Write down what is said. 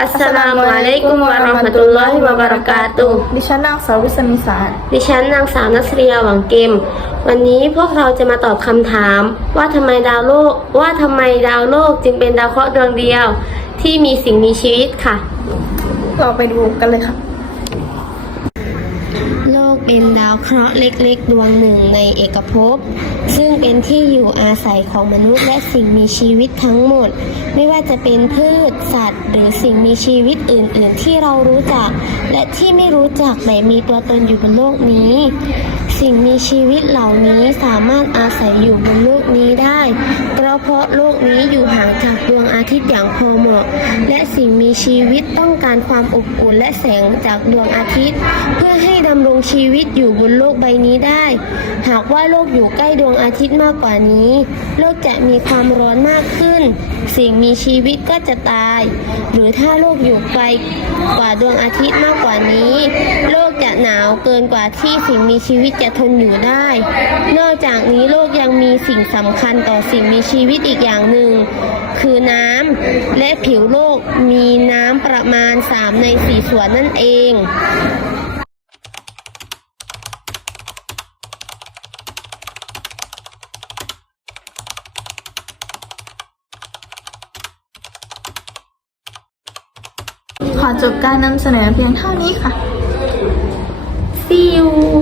อัสสลามุอะลัยกุมวะเราะห์มะตุลลอฮิวะบะเราะกาตุฮ์ดิฉันนางสาววิษณิสาร ดิฉันนางสาวนัสริยาหวังเกม วันนี้พวกเราจะมาตอบคำถาม ว่าทำไมดาวโลกว่าทำไมดาวโลกจึงเป็นดาวเคราะห์ดวงเดียว ที่มีสิ่งมีชีวิตค่ะ เราไปดูกันเลยค่ะโลก เป็นดาวเคราะห์เล็กๆ ดวงหนึ่งในเอกภพ ซึ่งเป็นที่อยู่อาศัยของมนุษย์และสิ่งมีชีวิตทั้งหมด ไม่ว่าจะเป็นพืช สัตว์ หรือสิ่งมีชีวิตอื่น ๆ ที่เรารู้จัก และที่ไม่รู้จักแต่มีตัวตนอยู่บนโลกนี้ สิ่งมีชีวิตเหล่านี้สามารถอาศัยอยู่บนโลกนี้ได้ ก็เพราะโลกนี้อยู่ห่างจากดวงอาทิตย์อย่างพอเหมาะ และสิ่งมีชีวิตต้องการความอบอุ่นและแสงจากดวงอาทิตย์ เพื่อให้ดำรงชีวิตอยู่บนโลกใบนี้ได้ หากว่าโลกอยู่ใกล้ดวงอาทิตย์มากกว่านี้ โลกจะมีความร้อนมากขึ้น สิ่งมีชีวิตก็จะตาย หรือถ้าโลกอยู่ไกลกว่าดวงอาทิตย์มากกว่านี้ โลกจะหนาวเกินกว่าที่สิ่งมีชีวิตจะทนอยู่ได้ นอกจากนี้โล สิ่งสำคัญต่อสิ่งมีชีวิตอีกอย่างหนึ่ง คือน้ำและผิวโลกมีน้ำประมาณ 3 ใน 4 ส่วนนั่นเองขอจบการนำเสนอเพียงเท่านี้ค่ะ See you